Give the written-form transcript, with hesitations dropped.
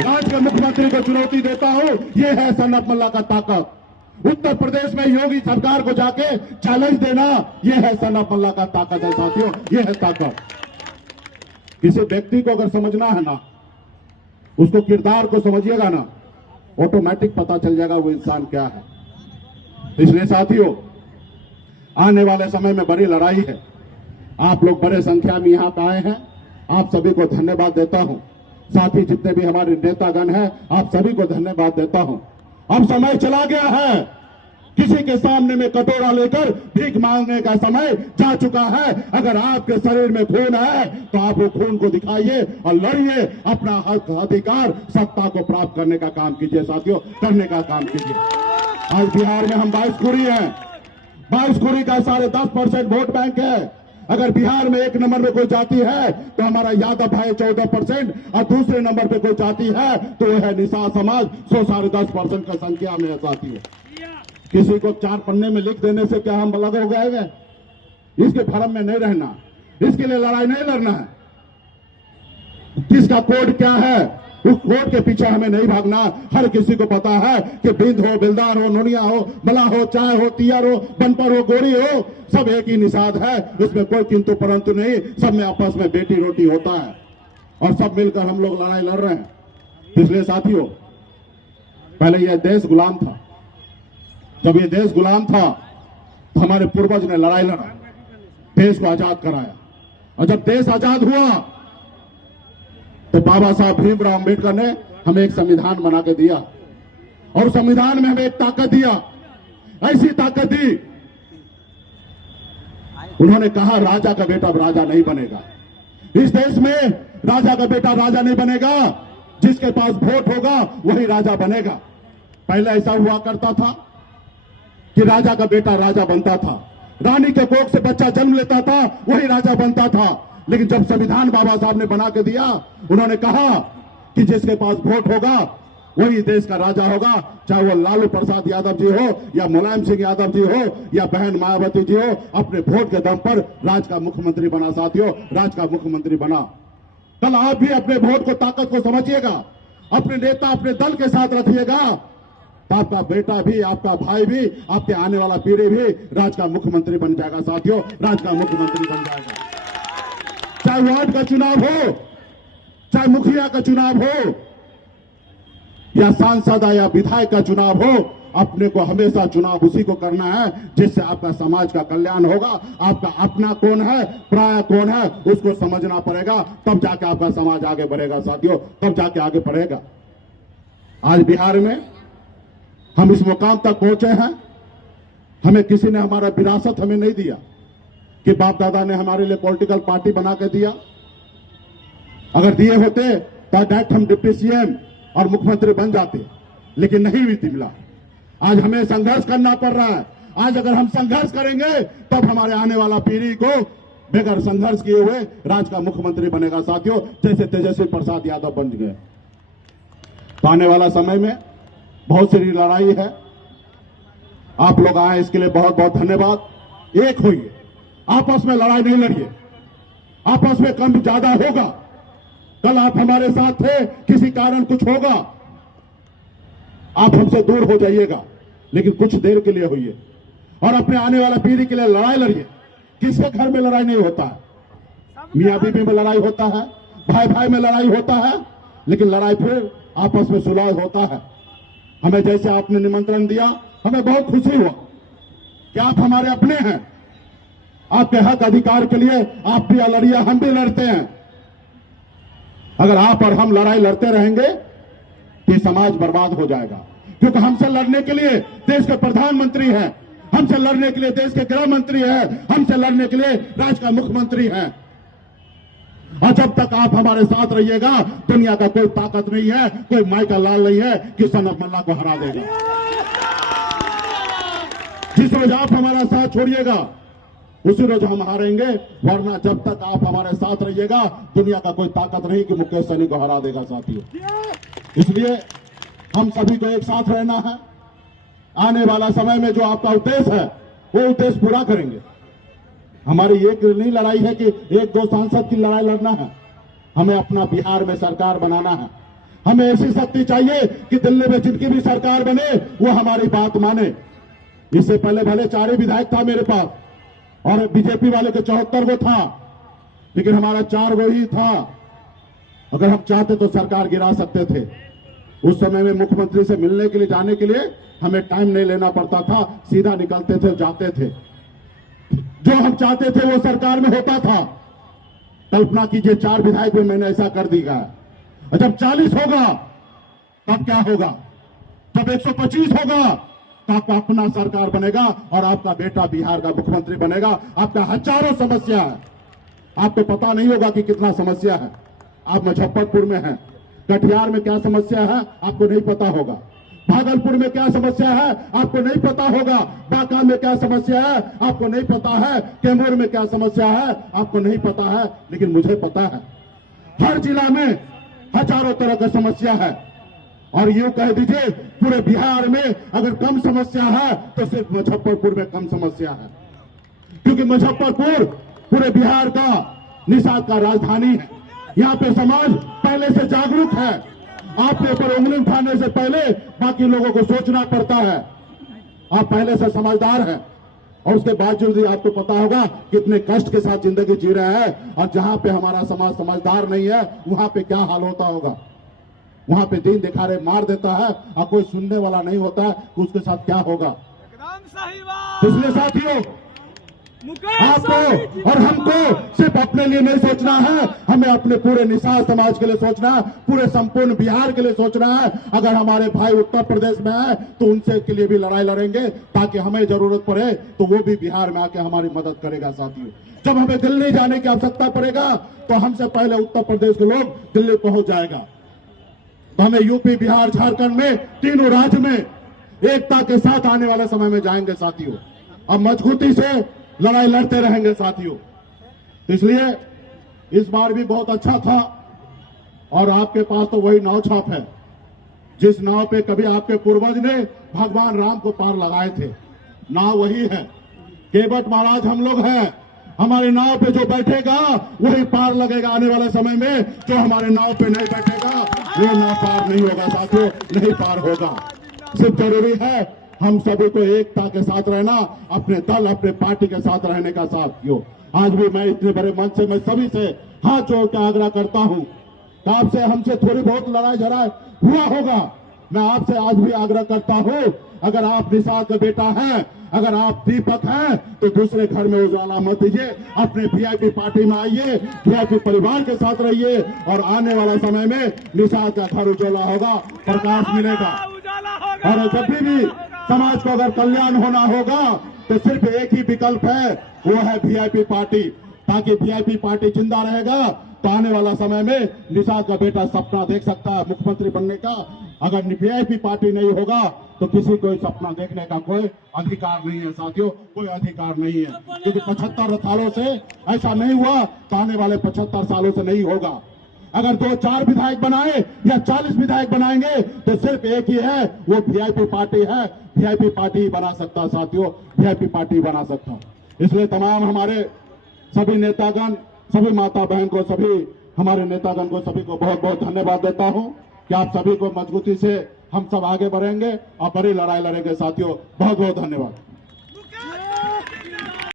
राज्य के मुख्यमंत्री को चुनौती देता हूं, ये है सनत मल्ला का ताकत। उत्तर प्रदेश में योगी सरकार को जाके चैलेंज देना, ये है सनत मल्ला का ताकत है साथियों, ये है ताकत। किसी व्यक्ति को अगर समझना है ना, उसको किरदार को समझिएगा ना, ऑटोमेटिक पता चल जाएगा वो इंसान क्या है। इसलिए साथियों, आने वाले समय में बड़ी लड़ाई है। आप लोग बड़े संख्या में यहां आए हैं, आप सभी को धन्यवाद देता हूं। साथ ही जितने भी हमारे नेतागण हैं, आप सभी को धन्यवाद देता हूं। अब समय चला गया है, किसी के सामने में कटोरा लेकर भीख मांगने का समय जा चुका है। अगर आपके शरीर में खून है तो आप वो खून को दिखाइए और लड़िए, अपना हक अधिकार सत्ता को प्राप्त करने का काम कीजिए साथियों, करने का काम कीजिए। आज बिहार में हम 22 कुरी हैं, 22 कुरी का 10.5% वोट बैंक है। अगर बिहार में एक नंबर में कोई जाति है तो हमारा यादव भाई 14% और दूसरे नंबर पे कोई जाति है तो वह है निषाद समाज 10.5% का संख्या में साथी है। किसी को 4 पन्ने में लिख देने से क्या हम अलग हो गए? इसके भ्रम में नहीं रहना, इसके लिए लड़ाई नहीं लड़ना है। किसका कोड क्या है, उस कोड के पीछे हमें नहीं भागना। हर किसी को पता है कि बिंद हो, बिलदार हो, नोनिया हो, मला हो, चाय हो, तियर हो, बनपर हो, गोरी हो, सब एक ही निषाद है। इसमें कोई किंतु परंतु नहीं, सब में आपस में बेटी रोटी होता है और सब मिलकर हम लोग लड़ाई लड़ रहे हैं। इसलिए साथियों, पहले यह देश गुलाम था। जब ये देश गुलाम था तो हमारे पूर्वज ने लड़ाई लड़ा, देश को आजाद कराया। और जब देश आजाद हुआ तो बाबा साहब भीमराव अंबेडकर ने हमें एक संविधान बना के दिया और संविधान में हमें एक ताकत दिया, ऐसी ताकत दी। उन्होंने कहा राजा का बेटा राजा नहीं बनेगा, इस देश में राजा का बेटा राजा नहीं बनेगा, जिसके पास वोट होगा वही राजा बनेगा। पहले ऐसा हुआ करता था कि राजा का बेटा राजा बनता था, रानी के कोख से बच्चा जन्म लेता था, वही राजा बनता था। लेकिन जब संविधान बाबा साहब ने बना के दिया, उन्होंने कहा कि जिसके पास वोट होगा वही देश का राजा होगा, चाहे वो लालू प्रसाद यादव जी हो या मुलायम सिंह यादव जी हो या बहन मायावती जी हो, अपने वोट के दम पर राज्य का मुख्यमंत्री बना साथियों, राज्य का मुख्यमंत्री बना। कल आप भी अपने वोट को ताकत को समझिएगा, अपने नेता अपने दल के साथ रखिएगा, तो आपका बेटा भी, आपका भाई भी, आपके आने वाला पीढ़ी भी राज्य का मुख्यमंत्री बन जाएगा साथियों, राज्य का मुख्यमंत्री बन जाएगा। चाहे वार्ड का चुनाव हो, चाहे मुखिया का चुनाव हो या सांसद या विधायक का चुनाव हो, अपने को हमेशा चुनाव उसी को करना है जिससे आपका समाज का कल्याण होगा। आपका अपना कौन है, पराया कौन है, उसको समझना पड़ेगा, तब जाके आपका समाज आगे बढ़ेगा साथियों, तब जाके आगे बढ़ेगा। आज बिहार में हम इस मुकाम तक पहुंचे हैं, हमें किसी ने हमारा विरासत हमें नहीं दिया कि बाप दादा ने हमारे लिए पॉलिटिकल पार्टी बना के दिया। अगर दिए होते तो डायरेक्ट हम डिप्टी सीएम और मुख्यमंत्री बन जाते, लेकिन नहीं भी मिला। आज हमें संघर्ष करना पड़ रहा है। आज अगर हम संघर्ष करेंगे तब हमारे आने वाला पीढ़ी को बगैर संघर्ष किए हुए राज्य का मुख्यमंत्री बनेगा साथियों, जैसे तेजस्वी प्रसाद यादव बन गए। तो आने वाला समय में बहुत सी लड़ाई है। आप लोग आए इसके लिए बहुत बहुत धन्यवाद। एक होइए, आपस में लड़ाई नहीं लड़िए, आपस में कम ज्यादा होगा। कल आप हमारे साथ थे, किसी कारण कुछ होगा, आप हमसे दूर हो जाइएगा, लेकिन कुछ देर के लिए होइए और अपने आने वाला पीढ़ी के लिए लड़ाई लड़िए। किसके घर में लड़ाई नहीं होता है, मियां बीवी में लड़ाई होता है, भाई भाई में लड़ाई होता है, लेकिन लड़ाई फिर आपस में सुलह होता है। हमें जैसे आपने निमंत्रण दिया, हमें बहुत खुशी हुआ कि आप हमारे अपने हैं। आपके हक अधिकार के लिए आप भी लड़िए, हम भी लड़ते हैं। अगर आप और हम लड़ाई लड़ते रहेंगे तो समाज बर्बाद हो जाएगा, क्योंकि हमसे लड़ने के लिए देश के प्रधानमंत्री हैं, हमसे लड़ने के लिए देश के गृह मंत्री हैं, हमसे लड़ने के लिए राज्य का मुख्यमंत्री हैं। और जब तक आप हमारे साथ रहिएगा, दुनिया का कोई ताकत नहीं है, कोई माई का लाल नहीं है कि सनत मल्ला को हरा देगा। जिस रोज आप हमारा साथ छोड़िएगा उसी रोज हम हारेंगे, वरना जब तक आप हमारे साथ रहिएगा, दुनिया का कोई ताकत नहीं कि मुकेश सहनी को हरा देगा साथियों। इसलिए हम सभी को एक साथ रहना है। आने वाला समय में जो आपका उद्देश्य है वो उद्देश्य पूरा करेंगे। हमारी एक नहीं लड़ाई है कि एक दो सांसद की लड़ाई लड़ना है, हमें अपना बिहार में सरकार बनाना है, हमें ऐसी शक्ति चाहिए कि दिल्ली में जिनकी भी सरकार बने वो हमारी बात माने। इससे पहले भले 4 ही विधायक था मेरे पास और बीजेपी वाले के 74 गो था, लेकिन हमारा 4 गो ही था। अगर हम चाहते तो सरकार गिरा सकते थे। उस समय में मुख्यमंत्री से मिलने के लिए, जाने के लिए हमें टाइम नहीं लेना पड़ता था, सीधा निकलते थे, जाते थे। जो हम चाहते थे वो सरकार में होता था। कल्पना कीजिए 4 विधायक में मैंने ऐसा कर दिया है। और जब 40 होगा तब क्या होगा? जब 125 होगा तब अपना सरकार बनेगा और आपका बेटा बिहार का मुख्यमंत्री बनेगा। आपका हजारों समस्या है, आपको पता नहीं होगा कि कितना समस्या है। आप मुजफ्फरपुर में हैं, कटिहार में क्या समस्या है आपको नहीं पता होगा, भागलपुर में क्या समस्या है आपको नहीं पता होगा, बांका में क्या समस्या है आपको नहीं पता है, कैमूर में क्या समस्या है आपको नहीं पता है, लेकिन मुझे पता है। हर जिला में हजारों तरह की समस्या है। और यूं कह दीजिए पूरे बिहार में अगर कम समस्या है तो सिर्फ मुजफ्फरपुर में कम समस्या है, क्योंकि मुजफ्फरपुर पूरे बिहार का निषाद का राजधानी है। यहाँ पे समाज पहले से जागरूक है। आपके ऊपर उंगली उठाने से पहले बाकी लोगों को सोचना पड़ता है। आप पहले से समझदार हैं और उसके बावजूद भी आपको पता होगा कितने कष्ट के साथ जिंदगी जी रहे हैं। और जहां पे हमारा समाज समझदार नहीं है वहां पे क्या हाल होता होगा। वहां पे दिन दिखारे मार देता है और कोई सुनने वाला नहीं होता है कि उसके साथ क्या होगा। इसलिए साथियों, आपको और हमको सिर्फ अपने लिए नहीं सोचना है, हमें अपने पूरे निषाद समाज के लिए सोचना है, पूरे संपूर्ण बिहार के लिए सोचना है। अगर हमारे भाई उत्तर प्रदेश में है तो उनसे के लिए भी लड़ाई लड़ेंगे, ताकि हमें जरूरत पड़े तो वो भी बिहार में आके हमारी मदद करेगा। साथियों, जब हमें दिल्ली जाने की आवश्यकता पड़ेगा तो हमसे पहले उत्तर प्रदेश के लोग दिल्ली पहुंच जाएगा। तो हमें यूपी, बिहार, झारखंड में तीनों राज्य में एकता के साथ आने वाले समय में जाएंगे साथियों। अब मजबूती से लड़ाई लड़ते रहेंगे साथियों। इसलिए इस बार भी बहुत अच्छा था। और आपके पास तो वही नाव छाप है जिस नाव पे कभी आपके पूर्वज ने भगवान राम को पार लगाए थे। नाव वही है, केवट महाराज हम लोग हैं। हमारे नाव पे जो बैठेगा वही पार लगेगा आने वाले समय में। जो हमारे नाव पे नहीं बैठेगा वो नाव पार नहीं होगा साथियों, नहीं पार होगा। सिर्फ जरूरी है हम सभी को एकता के साथ रहना, अपने दल, अपने पार्टी के साथ रहने का। साथियों, आज भी मैं इतने बड़े मंच से मैं सभी से हाथ जोड़ के आग्रह करता हूं कि आपसे हमसे थोड़ी बहुत लड़ाई झड़ाई हुआ होगा। मैं आपसे आज भी आग्रह करता हूं, अगर आप निषाद का बेटा हैं, अगर आप दीपक हैं, तो दूसरे घर में उजाला मत दीजिए। अपने वीआईपी पार्टी में आइए, वीआईपी परिवार के साथ रहिए और आने वाला समय में निषाद का घर उजाला होगा, प्रकाश मिलेगा। और जब भी समाज को अगर कल्याण होना होगा तो सिर्फ एक ही विकल्प है, वो है वीआईपी पार्टी। ताकि वीआईपी पार्टी जिंदा रहेगा तो आने वाला समय में निषाद का बेटा सपना देख सकता है मुख्यमंत्री बनने का। अगर वीआईपी पार्टी नहीं होगा तो किसी को सपना देखने का कोई अधिकार नहीं है साथियों, कोई अधिकार नहीं है। क्योंकि 75 सालों से ऐसा नहीं हुआ तो आने वाले 75 सालों से नहीं होगा। अगर 2-4 विधायक बनाए या 40 विधायक बनाएंगे तो सिर्फ एक ही है, वो वीआईपी पार्टी है। वीआईपी पार्टी ही बना सकता साथियों, वीआईपी पार्टी बना सकता। इसलिए तमाम हमारे सभी नेतागण, सभी माता बहन को, सभी हमारे नेतागण को, सभी को बहुत बहुत धन्यवाद देता हूं कि आप सभी को मजबूती से हम सब आगे बढ़ेंगे और बड़ी लड़ाई लड़ेंगे साथियों। बहुत बहुत धन्यवाद।